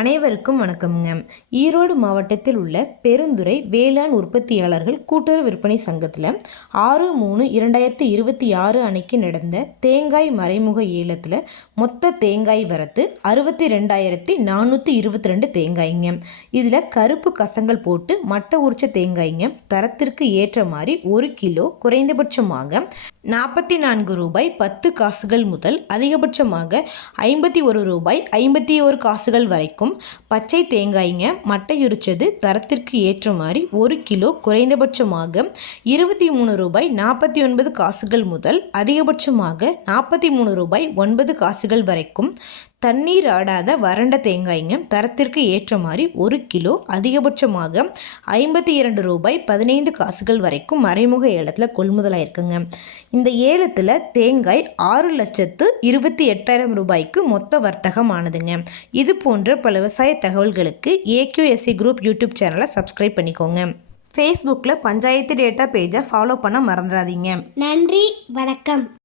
அனைவருக்கும் வணக்கம்ங்க. ஈரோடு மாவட்டத்தில் உள்ள பெருந்துறை வேளாண் உற்பத்தியாளர்கள் கூட்டுறவு விற்பனை சங்கத்தில் 6/3/2026 அன்னைக்கு நடந்த தேங்காய் மறைமுக ஏலத்தில் மொத்த தேங்காய் வரத்து 62,422 தேங்காய்ங்க. இதில் கருப்பு கசங்கள் போட்டு மட்டை உரிச்ச தேங்காய்ங்க. தரத்திற்கு ஏற்ற மாதிரி 1 கிலோ குறைந்தபட்சமாக 44 ரூபாய் 10 காசுகள் முதல் அதிகபட்சமாக 51 ரூபாய் 51 காசுகள் வரைக்கும் பச்சை தேங்காய்ங்க. மட்டையுரிச்சது தரத்திற்கு ஏற்ற மாதிரி 1 கிலோ குறைந்தபட்சமாக 23 ரூபாய் 49 காசுகள் முதல் அதிகபட்சமாக 43 ரூபாய் 9 காசுகள் வரைக்கும் தண்ணீர் ஆடாத வறண்ட தேங்காய்ங்க. தரத்திற்கு ஏற்ற மாதிரி 1 கிலோ அதிகபட்சமாக 52 ரூபாய் 15 காசுகள் வரைக்கும் மறைமுக ஏலத்தில் கொள்முதலாயிருக்குங்க. இந்த ஏலத்தில் தேங்காய் 6,28,000 ரூபாய்க்கு மொத்த வர்த்தகம் ஆனதுங்க. இது போன்ற பல விவசாய தகவல்களுக்கு AQSC குரூப் யூடியூப் சேனலை சப்ஸ்கிரைப் பண்ணிக்கோங்க. ஃபேஸ்புக்கில் பஞ்சாயத்து டேட்டா பேஜை ஃபாலோ பண்ண மறந்துடாதீங்க. நன்றி, வணக்கம்.